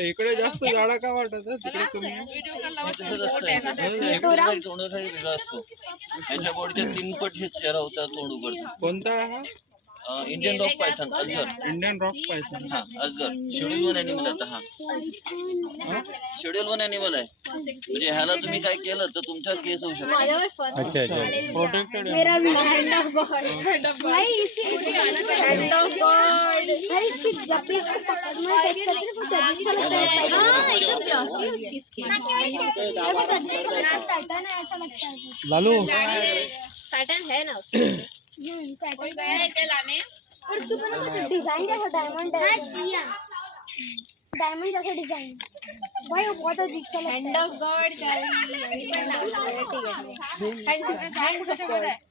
इकडे जास्त झाडा का वाटत तिकडे असतो. त्यांच्या बॉडीच्या तीन पट हे चेहरा होता तोंड उघडतो कोणता हा? इंडियन रॉक पायथन अजगर इंडियन रॉक पाहिजे हा अजगर शेड्यूल वन अॅनिमल आता हा. शेड्यूल वन अॅनिमल आहे. म्हणजे ह्याला तुम्ही काय केलं तर तुमच्यावर केस होऊ शकतो माझ्यावर फ़र्स्ट अच्छा अच्छा. प्रोटेक्टेड मेरा भी हैंड ऑफ़ गॉड भाई इसकी हैंड ऑफ़ गॉड भाई इसकी जब भी इसको पकड़ना टच करते तो अजीब सा लगता है। हाँ एकदम ग्लॉसी उसकी स्किन देखो अजीब लगता है पैटर्न है ऐसा लगता है। लालू। पैटर्न है ना उसका? हम्म पैटर्न और उसके ऊपर ना डिज़ाइन जैसा डायमंड है। डायमंड जैसा डिज़ाइन भाई वो बहुत अच्छा लगता है हैंड ऑफ़ गॉड ठीक है हैंड गॉड